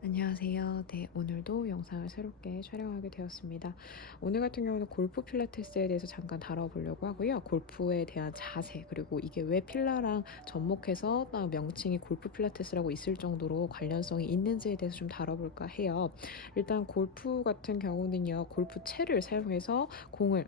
안녕하세요. 네, 오늘도 영상을 새롭게 촬영하게 되었습니다. 오늘 같은 경우는 골프 필라테스에 대해서 잠깐 다뤄보려고 하고요. 골프에 대한 자세, 그리고 이게 왜 필라랑 접목해서 명칭이 골프 필라테스라고 있을 정도로 관련성이 있는지에 대해서 좀 다뤄볼까 해요. 일단 골프 같은 경우는요, 골프 채를 사용해서 공을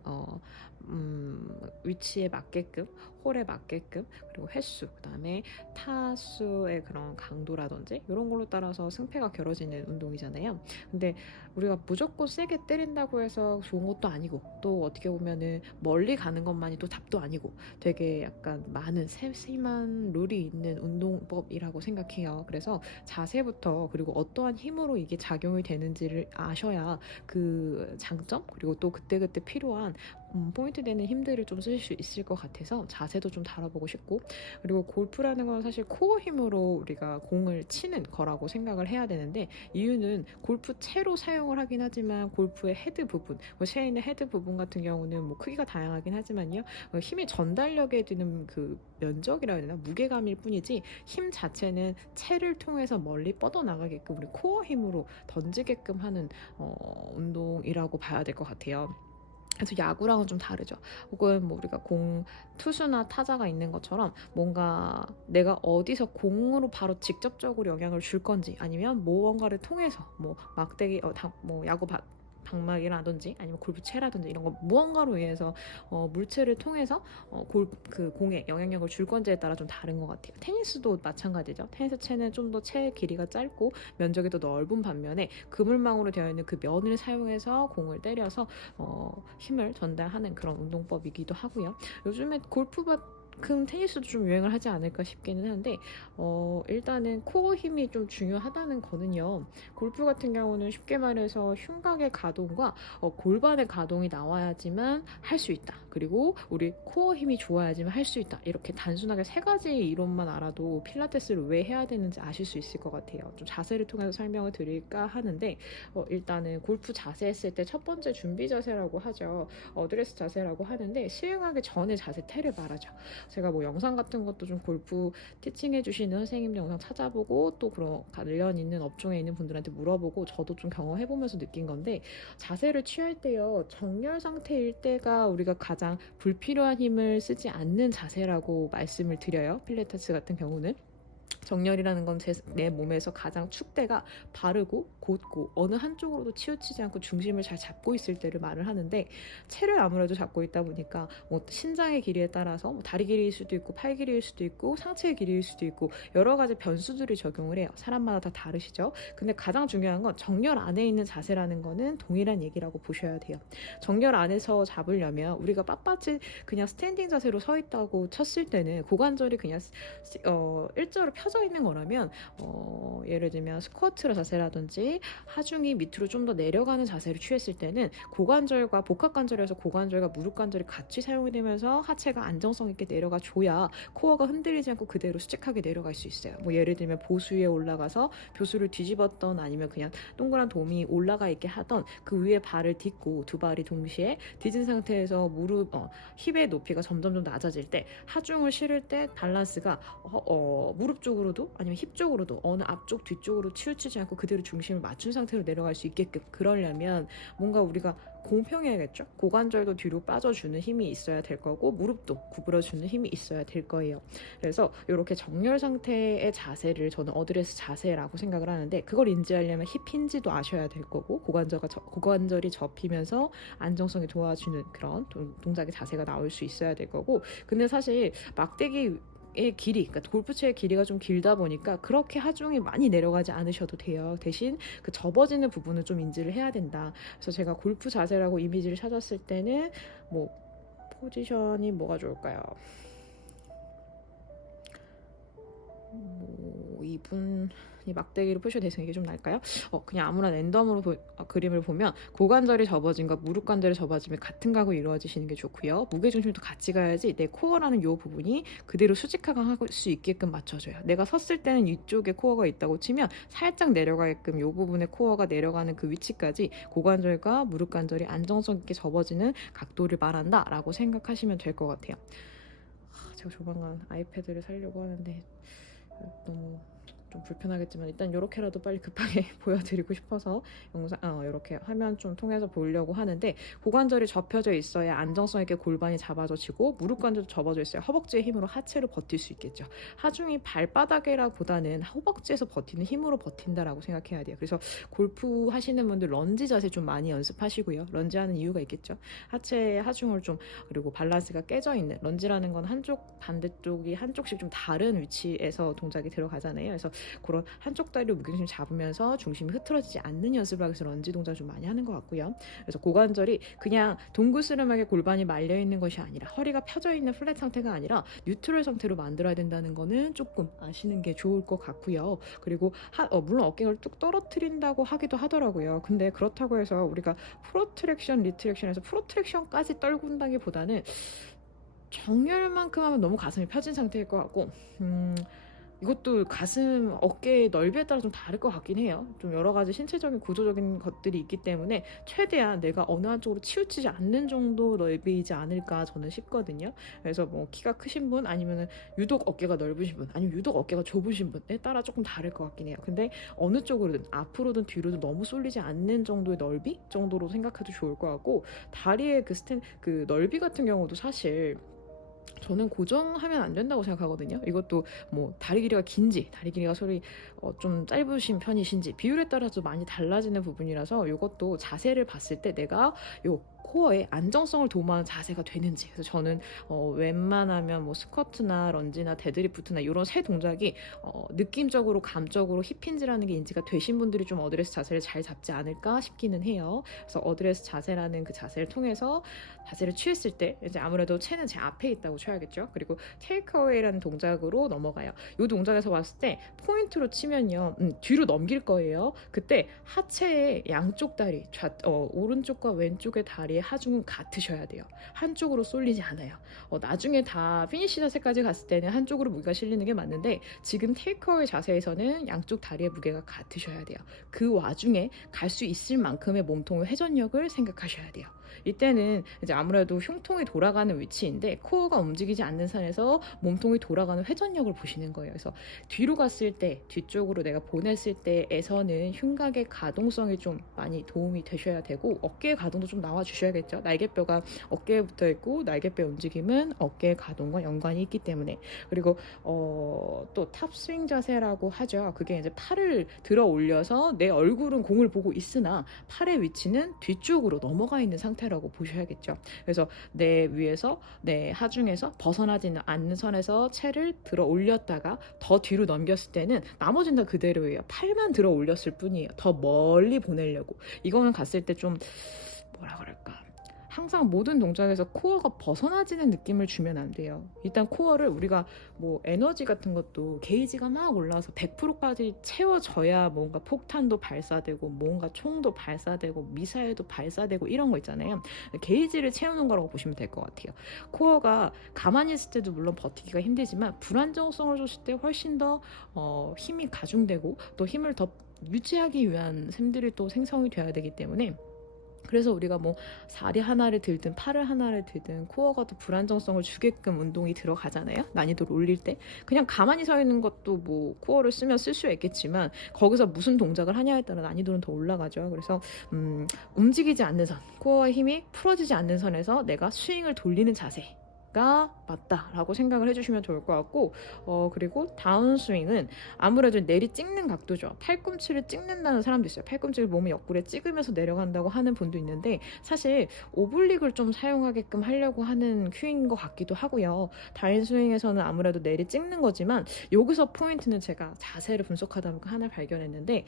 위치에 맞게끔, 홀에 맞게끔, 그리고 횟수, 그다음에 타수의 그런 강도라든지 이런 걸로 따라서 승패가 겨뤄지는 운동이잖아요. 근데 우리가 무조건 세게 때린다고 해서 좋은 것도 아니고, 또 어떻게 보면은 멀리 가는 것만이 또 답도 아니고, 되게 약간 많은 세심한 룰이 있는 운동법이라고 생각해요. 그래서 자세부터, 그리고 어떠한 힘으로 이게 작용이 되는지를 아셔야 그 장점, 그리고 또 그때그때 필요한 포인트 되는 힘들을 좀 쓰실 수 있을 것 같아서 자세도 좀 다뤄보고 싶고, 그리고 골프라는 건 사실 코어 힘으로 우리가 공을 치는 거라고 생각을 해야 되는데, 이유는 골프 채로 사용을 하긴 하지만 골프의 헤드 부분, 채에 있는 헤드 부분 같은 경우는 뭐 크기가 다양하긴 하지만요, 힘이 전달력에 드는 그 면적이라 해야 되나, 무게감일 뿐이지 힘 자체는 채를 통해서 멀리 뻗어나가게끔 우리 코어 힘으로 던지게끔 하는 운동이라고 봐야 될 것 같아요. 그래서 야구랑은 좀 다르죠. 혹은 뭐 우리가 투수나 타자가 있는 것처럼 뭔가 내가 어디서 공으로 바로 직접적으로 영향을 줄 건지, 아니면 무언가를 통해서 뭐 막대기 뭐 야구 방망이라든지 아니면 골프채라든지 이런 거 무언가로 의해서 물체를 통해서 그 공에 영향력을 줄 건지에 따라 좀 다른 것 같아요. 테니스도 마찬가지죠. 테니스 채는 좀 더 채 길이가 짧고 면적이 더 넓은 반면에 그물망으로 되어 있는 그 면을 사용해서 공을 때려서 힘을 전달하는 그런 운동법이기도 하고요. 요즘에 골프만큼 테니스도 좀 유행을 하지 않을까 싶기는 한데, 일단은 코어 힘이 좀 중요하다는 거는요, 골프 같은 경우는 쉽게 말해서 흉곽의 가동과 골반의 가동이 나와야지만 할 수 있다. 그리고 우리 코어 힘이 좋아야지만 할 수 있다. 이렇게 단순하게 세 가지 이론만 알아도 필라테스를 왜 해야 되는지 아실 수 있을 것 같아요. 좀 자세를 통해서 설명을 드릴까 하는데, 일단은 골프 자세 했을 때 첫 번째 준비 자세라고 하죠. 어드레스 자세라고 하는데, 시행하기 전에 자세 테를 말하죠. 제가 뭐 영상 같은 것도 좀 골프 티칭해 주시는 선생님 영상 찾아보고, 또 그런 관련 있는 업종에 있는 분들한테 물어보고 저도 좀 경험해 보면서 느낀 건데, 자세를 취할 때요, 정렬 상태일 때가 우리가 가장 불필요한 힘을 쓰지 않는 자세라고 말씀을 드려요. 필라테스 같은 경우는. 정렬이라는 건 내 몸에서 가장 축대가 바르고 곧고 어느 한쪽으로도 치우치지 않고 중심을 잘 잡고 있을 때를 말을 하는데, 채를 아무래도 잡고 있다 보니까 뭐 신장의 길이에 따라서 뭐 다리 길이일 수도 있고 팔 길이일 수도 있고 상체의 길이일 수도 있고 여러 가지 변수들이 적용을 해요. 사람마다 다 다르시죠. 근데 가장 중요한 건 정렬 안에 있는 자세라는 거는 동일한 얘기라고 보셔야 돼요. 정렬 안에서 잡으려면 우리가 빳빳이 그냥 스탠딩 자세로 서 있다고 쳤을 때는 고관절이 그냥 일자로 펴져 있는 거라면, 예를 들면 스쿼트 자세라든지 하중이 밑으로 좀 더 내려가는 자세를 취했을 때는 고관절과 복합관절에서 고관절과 무릎관절이 같이 사용이 되면서 하체가 안정성 있게 내려가 줘야 코어가 흔들리지 않고 그대로 수직하게 내려갈 수 있어요. 뭐 예를 들면 보수 위에 올라가서 벼수를 뒤집었던, 아니면 그냥 동그란 돔이 올라가 있게 하던 그 위에 발을 딛고 두 발이 동시에 뒤진 상태에서 힙의 높이가 점점 낮아질 때, 하중을 실을 때 밸런스가 무릎 쪽으로도 아니면 힙 쪽으로도 어느 앞쪽 뒤쪽으로 치우치지 않고 그대로 중심을 맞춘 상태로 내려갈 수 있게끔, 그러려면 뭔가 우리가 공평해야겠죠. 고관절도 뒤로 빠져주는 힘이 있어야 될 거고, 무릎도 구부러주는 힘이 있어야 될 거예요. 그래서 이렇게 정렬 상태의 자세를 저는 어드레스 자세라고 생각을 하는데, 그걸 인지하려면 힙 힌지도 아셔야 될 거고, 고관절이 접히면서 안정성이 도와주는 그런 동작의 자세가 나올 수 있어야 될 거고. 근데 사실 막대기 의 길이, 그러니까 골프채의 길이가 좀 길다 보니까 그렇게 하중이 많이 내려가지 않으셔도 돼요. 대신 그 접어지는 부분을 좀 인지를 해야 된다. 그래서 제가 골프 자세라고 이미지를 찾았을 때는 뭐 포지션이 뭐가 좋을까요? 이분이 막대기로 표시가 돼서 이게 좀 날까요? 그냥 아무나 랜덤으로 그림을 보면 고관절이 접어진과 무릎 관절이 접어짐이 같은 각으로 이루어지시는 게 좋고요. 무게중심도 같이 가야지 내 코어라는 이 부분이 그대로 수직하게 할 수 있게끔 맞춰줘요. 내가 섰을 때는 이쪽에 코어가 있다고 치면 살짝 내려가게끔 이 부분에 코어가 내려가는 그 위치까지 고관절과 무릎 관절이 안정성 있게 접어지는 각도를 말한다 라고 생각하시면 될 것 같아요. 제가 조만간 아이패드를 사려고 하는데 너무 좀 불편하겠지만 일단 이렇게라도 빨리 급하게 보여드리고 싶어서 영상 이렇게 화면 좀 통해서 보려고 하는데, 고관절이 접혀져 있어야 안정성 있게 골반이 잡아져지고 무릎 관절도 접어져 있어야 허벅지의 힘으로 하체로 버틸 수 있겠죠. 하중이 발바닥이라보다는 허벅지에서 버티는 힘으로 버틴다라고 생각해야 돼요. 그래서 골프 하시는 분들 런지 자세 좀 많이 연습하시고요. 런지 하는 이유가 있겠죠. 하체의 하중을 좀, 그리고 밸런스가 깨져 있는, 런지라는 건 한쪽 반대쪽이 한쪽씩 좀 다른 위치에서 동작이 들어가잖아요. 그래서 그런 한쪽 다리로 무게중심 잡으면서 중심이 흐트러지지 않는 연습을 하기 위해서 런지 동작 좀 많이 하는 것 같고요. 그래서 고관절이 그냥 동그스름하게 골반이 말려 있는 것이 아니라, 허리가 펴져 있는 플랫 상태가 아니라 뉴트럴 상태로 만들어야 된다는 거는 조금 아시는 게 좋을 것 같고요. 그리고 물론 어깨를 뚝 떨어뜨린다고 하기도 하더라고요. 근데 그렇다고 해서 우리가 프로트랙션, 리트랙션에서 프로트랙션까지 떨군다기보다는 정렬만큼 하면 너무 가슴이 펴진 상태일 것 같고, 이것도 가슴, 어깨의 넓이에 따라 좀 다를 것 같긴 해요. 좀 여러 가지 신체적인 구조적인 것들이 있기 때문에 최대한 내가 어느 한쪽으로 치우치지 않는 정도 넓이지 않을까 저는 싶거든요. 그래서 뭐 키가 크신 분, 아니면 유독 어깨가 넓으신 분, 아니면 유독 어깨가 좁으신 분에 따라 조금 다를 것 같긴 해요. 근데 어느 쪽으로든, 앞으로든 뒤로든 너무 쏠리지 않는 정도의 넓이 정도로 생각해도 좋을 것 같고, 다리의 그 넓이 같은 경우도 사실 저는 고정하면 안 된다고 생각하거든요. 이것도 뭐 다리 길이가 긴지, 다리 길이가 좀 짧으신 편이신지 비율에 따라서 많이 달라지는 부분이라서, 이것도 자세를 봤을 때 내가 요 코어의 안정성을 도모하는 자세가 되는지. 그래서 저는 웬만하면 뭐 스쿼트나 런지나 데드리프트나 이런 세 동작이 느낌적으로, 감적으로 힙힌지라는 게 인지가 되신 분들이 좀 어드레스 자세를 잘 잡지 않을까 싶기는 해요. 그래서 어드레스 자세라는 그 자세를 통해서 자세를 취했을 때 이제 아무래도 체는 제 앞에 있다고 쳐야겠죠. 그리고 테이크어웨이라는 동작으로 넘어가요. 이 동작에서 봤을 때 포인트로 치면요, 뒤로 넘길 거예요. 그때 하체의 양쪽 다리, 오른쪽과 왼쪽의 다리의 하중은 같으셔야 돼요. 한쪽으로 쏠리지 않아요. 나중에 다 피니시 자세까지 갔을 때는 한쪽으로 무게가 실리는 게 맞는데, 지금 테이크어웨이 자세에서는 양쪽 다리의 무게가 같으셔야 돼요. 그 와중에 갈 수 있을 만큼의 몸통의 회전력을 생각하셔야 돼요. 이때는 이제 아무래도 흉통이 돌아가는 위치인데, 코어가 움직이지 않는 선에서 몸통이 돌아가는 회전력을 보시는 거예요. 그래서 뒤로 갔을 때, 뒤쪽으로 내가 보냈을 때에서는 흉곽의 가동성이 좀 많이 도움이 되셔야 되고, 어깨의 가동도 좀 나와 주셔야겠죠. 날개뼈가 어깨에 붙어 있고, 날개뼈 움직임은 어깨의 가동과 연관이 있기 때문에. 그리고 또 탑스윙 자세라고 하죠. 그게 이제 팔을 들어 올려서 내 얼굴은 공을 보고 있으나 팔의 위치는 뒤쪽으로 넘어가 있는 상태라고 보셔야겠죠. 그래서 내 위에서, 내 하중에서 벗어나지는 않는 선에서 채를 들어 올렸다가 더 뒤로 넘겼을 때는 나머지는 다 그대로예요. 팔만 들어 올렸을 뿐이에요. 더 멀리 보내려고. 이거는 갔을 때 좀 뭐라 그럴까, 항상 모든 동작에서 코어가 벗어나지는 느낌을 주면 안 돼요. 일단 코어를, 우리가 뭐 에너지 같은 것도 게이지가 막 올라와서 100%까지 채워져야 뭔가 폭탄도 발사되고, 뭔가 총도 발사되고, 미사일도 발사되고, 이런 거 있잖아요. 게이지를 채우는 거라고 보시면 될 것 같아요. 코어가 가만히 있을 때도 물론 버티기가 힘들지만, 불안정성을 줬을 때 훨씬 더 힘이 가중되고, 또 힘을 더 유지하기 위한 셈들이 또 생성이 돼야 되기 때문에, 그래서 우리가 뭐 다리 하나를 들든 팔을 하나를 들든 코어가 더 불안정성을 주게끔 운동이 들어가잖아요. 난이도를 올릴 때. 그냥 가만히 서 있는 것도 뭐 코어를 쓰면 쓸 수 있겠지만, 거기서 무슨 동작을 하냐에 따라 난이도는 더 올라가죠. 그래서 움직이지 않는 선, 코어의 힘이 풀어지지 않는 선에서 내가 스윙을 돌리는 자세 가 맞다라고 생각을 해주시면 좋을 것 같고, 그리고 다운스윙은 아무래도 내리 찍는 각도죠. 팔꿈치를 찍는다는 사람도 있어요. 팔꿈치를 몸의 옆구리에 찍으면서 내려간다고 하는 분도 있는데, 사실 오블릭을 좀 사용하게끔 하려고 하는 큐인 것 같기도 하고요. 다운스윙에서는 아무래도 내리 찍는 거지만, 여기서 포인트는 제가 자세를 분석하다 보니까 하나 발견했는데,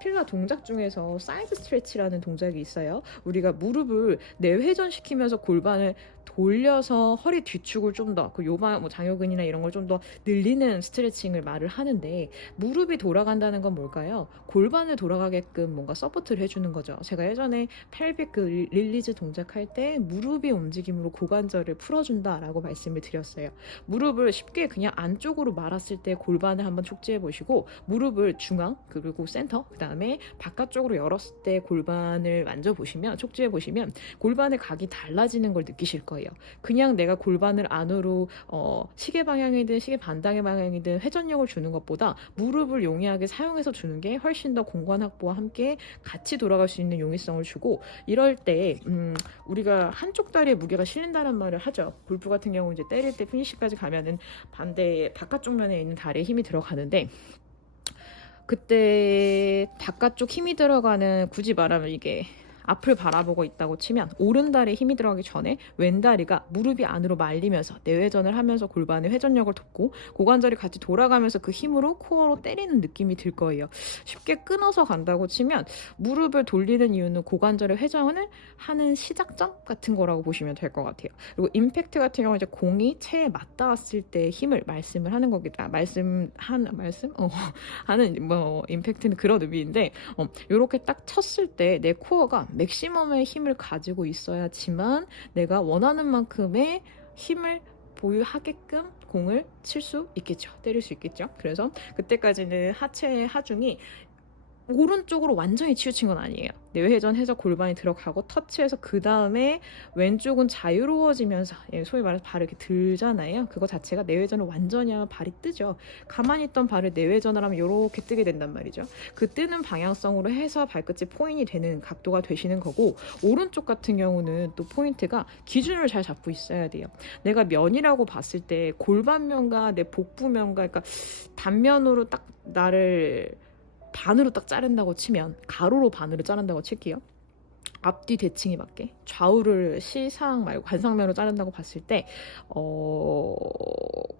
필라 동작 중에서 사이드 스트레치라는 동작이 있어요. 우리가 무릎을 내회전시키면서 골반을 돌려서 허리 뒤축을 좀 더, 그 요방, 뭐 장요근이나 이런 걸 좀 더 늘리는 스트레칭을 말을 하는데, 무릎이 돌아간다는 건 뭘까요? 골반을 돌아가게끔 뭔가 서포트를 해주는 거죠. 제가 예전에 펠빅 릴리즈 동작할 때 무릎의 움직임으로 고관절을 풀어준다라고 말씀을 드렸어요. 무릎을 쉽게 그냥 안쪽으로 말았을 때 골반을 한번 촉지해 보시고, 무릎을 중앙, 그리고 센터, 그 다음에 바깥쪽으로 열었을 때 골반을 만져보시면, 촉지해 보시면 골반의 각이 달라지는 걸 느끼실 거예요. 그냥 내가 골반을 안으로 시계 방향이든 시계 반당의 방향이든 회전력을 주는 것보다 무릎을 용이하게 사용해서 주는 게 훨씬 더 공간 확보와 함께 같이 돌아갈 수 있는 용이성을 주고, 이럴 때 우리가 한쪽 다리에 무게가 실린다는 말을 하죠. 골프 같은 경우 이제 때릴 때 피니시까지 가면은 반대 바깥쪽 면에 있는 다리에 힘이 들어가는데, 그때 바깥쪽 힘이 들어가는, 굳이 말하면 이게 앞을 바라보고 있다고 치면 오른다리에 힘이 들어가기 전에 왼다리가 무릎이 안으로 말리면서 내회전을 하면서 골반의 회전력을 돕고 고관절이 같이 돌아가면서 그 힘으로 코어로 때리는 느낌이 들 거예요. 쉽게 끊어서 간다고 치면 무릎을 돌리는 이유는 고관절의 회전을 하는 시작점 같은 거라고 보시면 될 것 같아요. 그리고 임팩트 같은 경우 이제 공이 체에 맞닿았을 때 힘을 말씀을 하는 거겠다. 하는 뭐 임팩트는 그런 의미인데, 이렇게 딱 쳤을 때 내 코어가 맥시멈의 힘을 가지고 있어야지만 내가 원하는 만큼의 힘을 보유하게끔 공을 칠 수 있겠죠. 때릴 수 있겠죠. 그래서 그때까지는 하체의 하중이 오른쪽으로 완전히 치우친 건 아니에요. 내회전해서 골반이 들어가고 터치해서 그 다음에 왼쪽은 자유로워지면서, 소위 말해서 발을 이렇게 들잖아요. 그거 자체가 내회전을 완전히 하면 발이 뜨죠. 가만히 있던 발을 내회전을 하면 이렇게 뜨게 된단 말이죠. 그 뜨는 방향성으로 해서 발끝이 포인이 되는 각도가 되시는 거고, 오른쪽 같은 경우는 또 포인트가 기준을 잘 잡고 있어야 돼요. 내가 면이라고 봤을 때 골반면과 내 복부면과, 그러니까 단면으로 딱 나를 반으로 딱 자른다고 치면, 가로로 반으로 자른다고 칠게요. 앞뒤 대칭이 맞게 좌우를 시상 말고 관상면으로 자른다고 봤을 때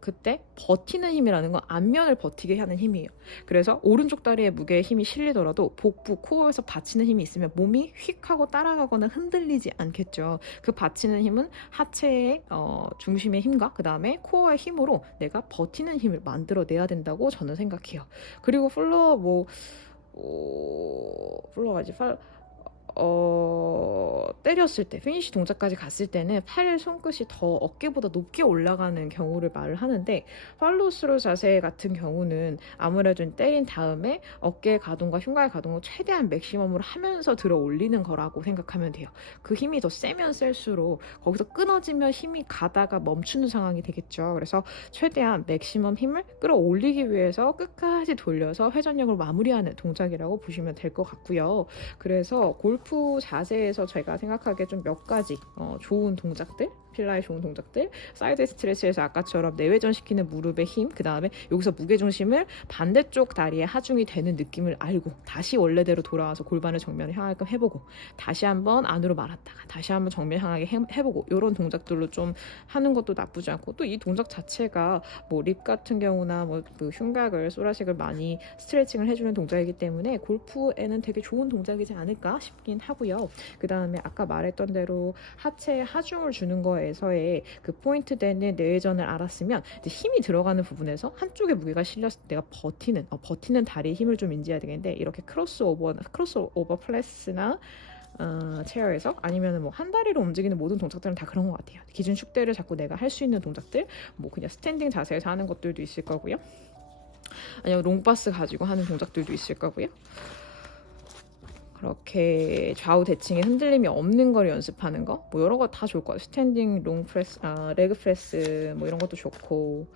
그때 버티는 힘이라는 건 앞면을 버티게 하는 힘이에요. 그래서 오른쪽 다리에 무게에 힘이 실리더라도 복부, 코어에서 받치는 힘이 있으면 몸이 휙 하고 따라가거나 흔들리지 않겠죠. 그 받치는 힘은 하체의 중심의 힘과 그 다음에 코어의 힘으로 내가 버티는 힘을 만들어내야 된다고 저는 생각해요. 그리고 때렸을 때 피니시 동작까지 갔을 때는 팔 손끝이 더 어깨보다 높게 올라가는 경우를 말을 하는데, 팔로우스루 자세 같은 경우는 아무래도 때린 다음에 어깨의 가동과 흉곽의 가동을 최대한 맥시멈으로 하면서 들어 올리는 거라고 생각하면 돼요. 그 힘이 더 세면 셀수록 거기서 끊어지면 힘이 가다가 멈추는 상황이 되겠죠. 그래서 최대한 맥시멈 힘을 끌어올리기 위해서 끝까지 돌려서 회전력을 마무리하는 동작이라고 보시면 될 것 같고요. 그래서 골프 자세에서 제가 생각하기에 좀 몇 가지 좋은 동작들, 필라의 좋은 동작들, 사이드 스트레치에서 아까처럼 내회전시키는 무릎의 힘, 그 다음에 여기서 무게중심을 반대쪽 다리에 하중이 되는 느낌을 알고 다시 원래대로 돌아와서 골반을 정면을 향하게끔 해보고, 다시 한번 안으로 말았다가 다시 한번 정면 향하게 해보고, 이런 동작들로 좀 하는 것도 나쁘지 않고, 또 이 동작 자체가 뭐 립 같은 경우나 뭐 그 흉곽을 소라식을 많이 스트레칭을 해주는 동작이기 때문에 골프에는 되게 좋은 동작이지 않을까 싶긴 하고요. 그 다음에 아까 말했던 대로 하체에 하중을 주는 거에서의 그 포인트 되는 내회전을 알았으면 이제 힘이 들어가는 부분에서 한쪽에 무게가 실렸을 때 내가 버티는 다리에 힘을 좀 인지해야 되겠는데, 이렇게 크로스오버 플래스나 체어에서 아니면 뭐 한 다리로 움직이는 모든 동작들은 다 그런 것 같아요. 기준 축대를 잡고 내가 할 수 있는 동작들, 뭐 그냥 스탠딩 자세에서 하는 것들도 있을 거고요. 아니면 롱바스 가지고 하는 동작들도 있을 거고요. 그렇게 좌우 대칭에 흔들림이 없는 걸 연습하는 거, 뭐 여러 거 다 좋을 것 같아요. 스탠딩 롱 프레스, 레그 프레스 뭐 이런 것도 좋고,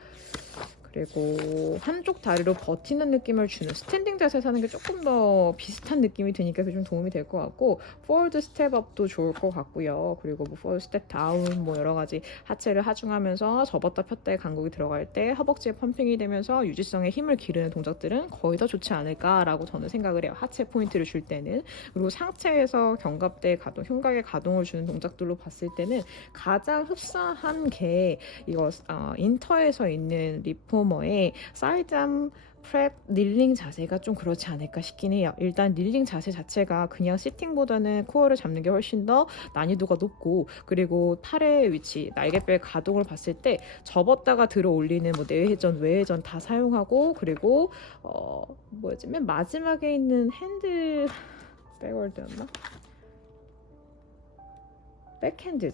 그리고 한쪽 다리로 버티는 느낌을 주는 스탠딩 자세에서 하는 게 조금 더 비슷한 느낌이 드니까 그게 좀 도움이 될 것 같고, 포워드 스텝업도 좋을 것 같고요. 그리고 뭐 포워드 스텝 다운, 뭐 여러 가지 하체를 하중하면서 접었다 폈다의 간격이 들어갈 때 허벅지에 펌핑이 되면서 유지성에 힘을 기르는 동작들은 거의 다 좋지 않을까라고 저는 생각을 해요. 하체 포인트를 줄 때는. 그리고 상체에서 견갑대 가동, 흉곽의 가동을 주는 동작들로 봤을 때는 가장 흡사한 게 이거 인터에서 있는 리포머의 사이드암 프랩 닐링 자세가 좀 그렇지 않을까 싶긴 해요. 일단 닐링 자세 자체가 그냥 시팅보다는 코어를 잡는 게 훨씬 더 난이도가 높고, 그리고 팔의 위치, 날개뼈의 가동을 봤을 때 접었다가 들어 올리는 뭐 내회전, 외회전 다 사용하고, 그리고 맨 마지막에 있는 핸드 백월드였나? 백핸드,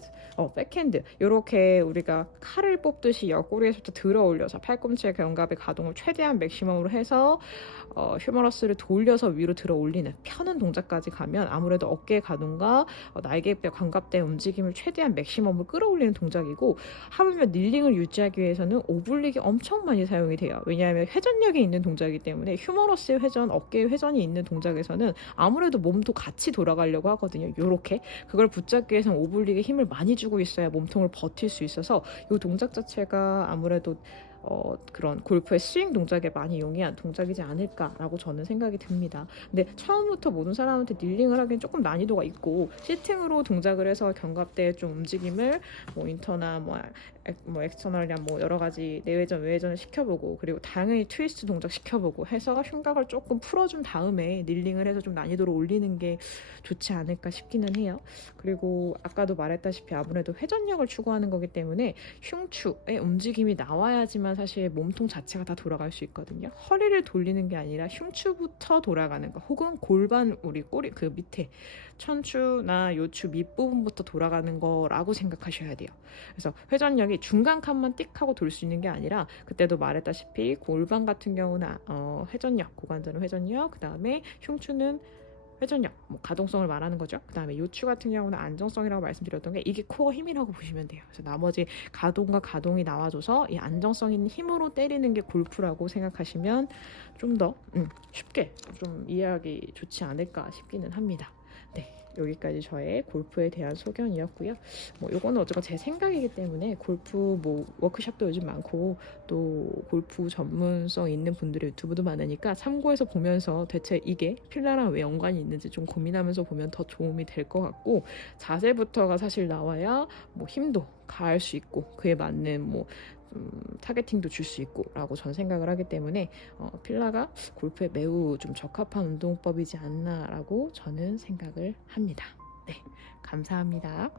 백핸드. 이렇게 우리가 칼을 뽑듯이 옆구리에서부터 들어 올려서 팔꿈치의 견갑의 가동을 최대한 맥시멈으로 해서 휴머러스를 돌려서 위로 들어 올리는 펴는 동작까지 가면 아무래도 어깨의 가동과 날개뼈 견갑대의 움직임을 최대한 맥시멈으로 끌어올리는 동작이고, 하물며 닐링을 유지하기 위해서는 오블릭이 엄청 많이 사용이 돼요. 왜냐하면 회전력이 있는 동작이기 때문에 휴머러스의 회전, 어깨의 회전이 있는 동작에서는 아무래도 몸도 같이 돌아가려고 하거든요. 요렇게 그걸 붙잡기 위해서는 오블릭에 힘을 많이 주고 있어야 몸통을 버틸 수 있어서 이 동작 자체가 아무래도 그런 골프의 스윙 동작에 많이 용이한 동작이지 않을까라고 저는 생각이 듭니다. 근데 처음부터 모든 사람한테 닐링을 하기엔 조금 난이도가 있고, 시팅으로 동작을 해서 견갑대의 좀 움직임을 인터나 엑스터널이나 여러 가지 내외전 외외전을 시켜보고, 그리고 당연히 트위스트 동작 시켜보고 해서 흉곽을 조금 풀어준 다음에 닐링을 해서 좀 난이도를 올리는 게 좋지 않을까 싶기는 해요. 그리고 아까도 말했다시피 아무래도 회전력을 추구하는 거기 때문에 흉추의 움직임이 나와야지만 사실 몸통 자체가 다 돌아갈 수 있거든요. 허리를 돌리는 게 아니라 흉추부터 돌아가는 거, 혹은 골반, 우리 꼬리 그 밑에 천추나 요추 밑부분부터 돌아가는 거라고 생각하셔야 돼요. 그래서 회전력이 중간 칸만 띡 하고 돌 수 있는 게 아니라, 그때도 말했다시피 골반 같은 경우는 회전력, 고관절은 회전력, 그 다음에 흉추는 회전력, 가동성을 말하는 거죠. 그 다음에 요추 같은 경우는 안정성이라고 말씀드렸던 게 이게 코어 힘이라고 보시면 돼요. 그래서 나머지 가동과 가동이 나와줘서 이 안정성 있는 힘으로 때리는 게 골프라고 생각하시면 좀 더 쉽게 좀 이해하기 좋지 않을까 싶기는 합니다. 네, 여기까지 저의 골프에 대한 소견이었고요. 요거는 어쨌건 제 생각이기 때문에, 골프 워크숍도 요즘 많고 또 골프 전문성 있는 분들의 유튜브도 많으니까 참고해서 보면서 대체 이게 필라랑 왜 연관이 있는지 좀 고민하면서 보면 더 도움이 될 것 같고, 자세부터가 사실 나와야 힘도 가할 수 있고 그에 맞는 타겟팅도 줄 수 있고 라고 전 생각을 하기 때문에 필라가 골프에 매우 좀 적합한 운동법이지 않나 라고 저는 생각을 합니다. 네, 감사합니다.